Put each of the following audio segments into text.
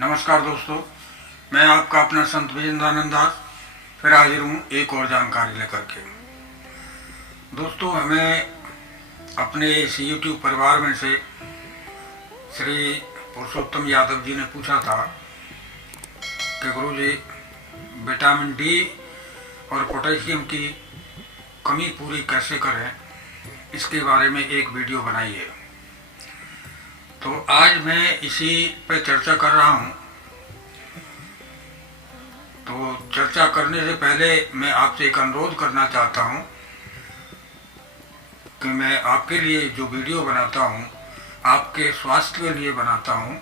नमस्कार दोस्तों, मैं आपका अपना संत विजेंद्रानंद दास फिर हाजिर हूँ एक और जानकारी लेकर के। दोस्तों, हमें अपने इस YouTube परिवार में से श्री पुरुषोत्तम यादव जी ने पूछा था कि गुरुजी, विटामिन डी और पोटेशियम की कमी पूरी कैसे करें, इसके बारे में एक वीडियो बनाइए। तो आज मैं इसी पे चर्चा कर रहा हूँ। तो चर्चा करने से पहले मैं आपसे एक अनुरोध करना चाहता हूँ कि मैं आपके लिए जो वीडियो बनाता हूँ आपके स्वास्थ्य के लिए बनाता हूँ।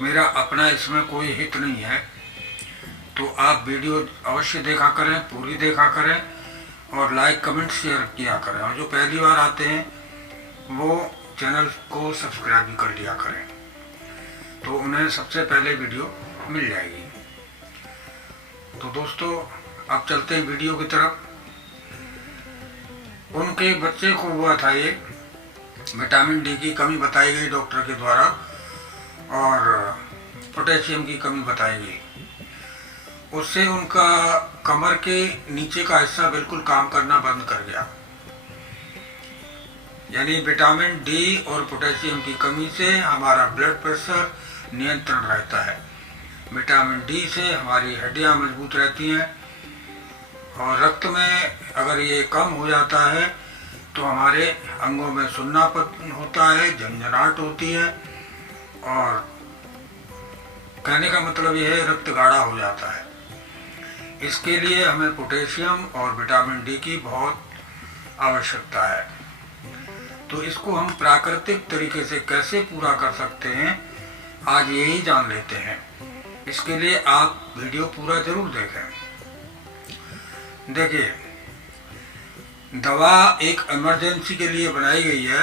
मेरा अपना इसमें कोई हित नहीं है। तो आप वीडियो अवश्य देखा करें, पूरी देखा करें और लाइक कमेंट शेयर किया करें। और जो पहली बार आते हैं वो चैनल को सब्सक्राइब भी कर लिया करें, तो उन्हें सबसे पहले वीडियो मिल जाएगी। तो दोस्तों, अब चलते हैं वीडियो की तरफ। उनके बच्चे को हुआ था ये विटामिन डी की कमी बताई गई डॉक्टर के द्वारा और पोटेशियम की कमी बताई गई। उससे उनका कमर के नीचे का हिस्सा बिल्कुल काम करना बंद कर गया। यानी विटामिन डी और पोटेशियम की कमी से हमारा ब्लड प्रेशर नियंत्रण रहता है। विटामिन डी से हमारी हड्डियां मजबूत रहती हैं और रक्त में अगर ये कम हो जाता है तो हमारे अंगों में सुन्नापन होता है, झंझनाहट होती है और कहने का मतलब यह है रक्त गाढ़ा हो जाता है। इसके लिए हमें पोटेशियम और विटामिन डी की बहुत आवश्यकता है। तो इसको हम प्राकृतिक तरीके से कैसे पूरा कर सकते हैं, आज यही जान लेते हैं। इसके लिए आप वीडियो पूरा जरूर देखें। देखिए, दवा एक इमरजेंसी के लिए बनाई गई है।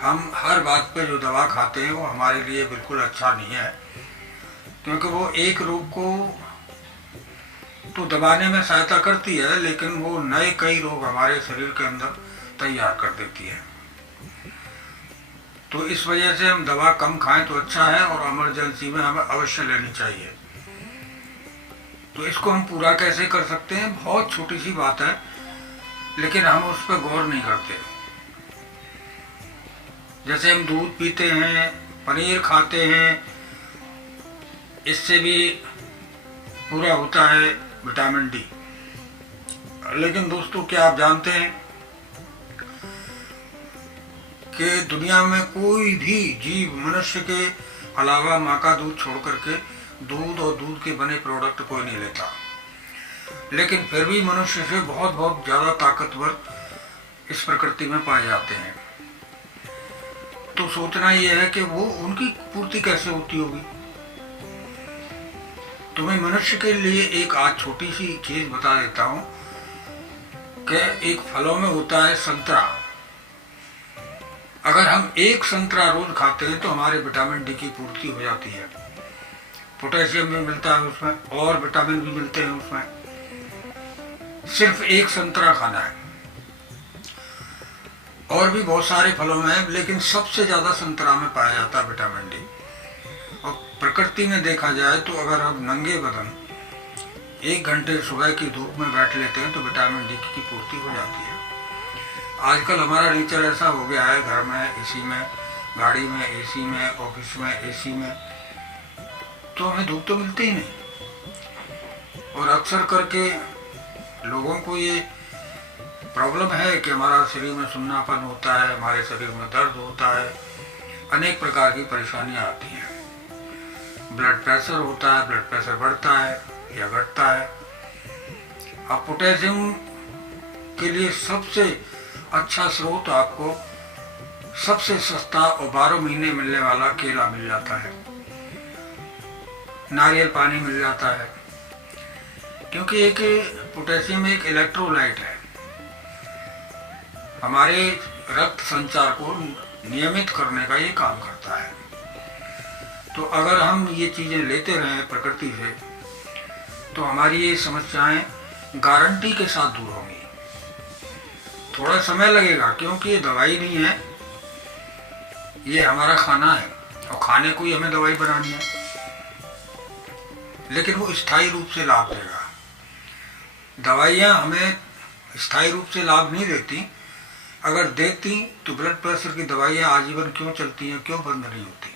हम हर बात पे जो दवा खाते हैं वो हमारे लिए बिल्कुल अच्छा नहीं है, क्योंकि वो एक रोग को तो दबाने में सहायता करती है, लेकिन वो नए कई रोग हमारे शरीर के अंदर तैयार कर देती है। तो इस वजह से हम दवा कम खाएं तो अच्छा है और इमरजेंसी में हमें अवश्य लेनी चाहिए। तो इसको हम पूरा कैसे कर सकते हैं, बहुत छोटी सी बात है, लेकिन हम उस पर गौर नहीं करते। जैसे हम दूध पीते हैं, पनीर खाते हैं, इससे भी पूरा होता है विटामिन डी। लेकिन दोस्तों, क्या आप जानते हैं कि दुनिया में कोई भी जीव मनुष्य के अलावा माँ का दूध छोड़ करके दूध और दूध के बने प्रोडक्ट कोई नहीं लेता, लेकिन फिर भी मनुष्य से बहुत बहुत ज़्यादा ताकतवर इस प्रकृति में पाए जाते हैं। तो सोचना यह है कि वो उनकी पूर्ति कैसे होती होगी। तो मैं मनुष्य के लिए एक आज छोटी सी चीज बता देता हूँ कि एक फलों में होता है संतरा। अगर हम एक संतरा रोज खाते हैं तो हमारे विटामिन डी की पूर्ति हो जाती है। पोटेशियम भी मिलता है उसमें और विटामिन भी मिलते हैं उसमें। सिर्फ एक संतरा खाना है। और भी बहुत सारे फलों में है, लेकिन सबसे ज्यादा संतरा में पाया जाता है विटामिन डी। और प्रकृति में देखा जाए तो अगर हम नंगे बदन 1 घंटे सुबह की धूप में बैठ लेते हैं तो विटामिन डी की पूर्ति हो जाती है। आजकल हमारा नेचर ऐसा हो गया है, घर में एसी में, गाड़ी में एसी में, ऑफिस में एसी में, तो हमें धूप तो मिलती ही नहीं। और अक्सर करके लोगों को ये प्रॉब्लम है कि हमारा शरीर में सुन्नापन होता है, हमारे शरीर में दर्द होता है, अनेक प्रकार की परेशानियां आती हैं। ब्लड प्रेशर होता है, ब्लड प्रेशर बढ़ता है या घटता है। अब पोटेशियम के लिए सबसे अच्छा स्रोत आपको सबसे सस्ता और 12 महीने मिलने वाला केला मिल जाता है, नारियल पानी मिल जाता है, क्योंकि एक पोटेशियम एक इलेक्ट्रोलाइट है, हमारे रक्त संचार को नियमित करने का ये काम करता है। तो अगर हम ये चीजें लेते रहें प्रकृति से तो हमारी ये समस्याएं गारंटी के साथ दूर होंगी। थोड़ा समय लगेगा, क्योंकि ये दवाई नहीं है, ये हमारा खाना है और खाने को ही हमें दवाई बनानी है। लेकिन वो स्थायी रूप से लाभ देगा। दवाइयाँ हमें स्थायी रूप से लाभ नहीं देती। अगर देती तो ब्लड प्रेशर की दवाइयाँ आजीवन क्यों चलती हैं, क्यों बंद नहीं होती?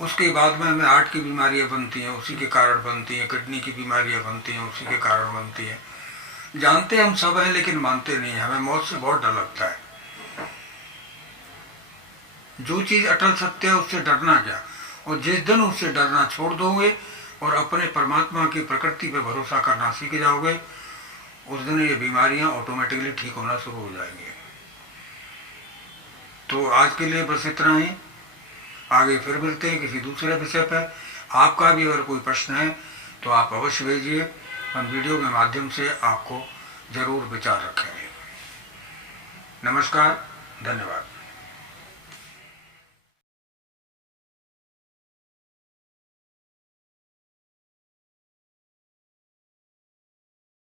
उसके बाद में हमें हार्ट की बीमारियाँ बनती हैं, उसी के कारण बनती हैं, किडनी की बीमारियाँ बनती हैं, उसी के कारण बनती हैं। जानते हम सब हैं लेकिन मानते नहीं हैं। हमें मौत से बहुत डर लगता है। जो चीज़ अटल सत्य है उससे डरना क्या, और जिस दिन उससे डरना छोड़ दोगे और अपने परमात्मा की प्रकृति पे भरोसा करना सीख जाओगे, उस दिन ये बीमारियां ऑटोमेटिकली ठीक होना शुरू हो जाएंगी। तो आज के लिए बस इतना ही। आगे फिर मिलते हैं किसी दूसरे विषय पर। आपका भी अगर कोई प्रश्न है तो आप अवश्य भेजिए, हम वीडियो के माध्यम से आपको जरूर विचार रखेंगे। नमस्कार, धन्यवाद।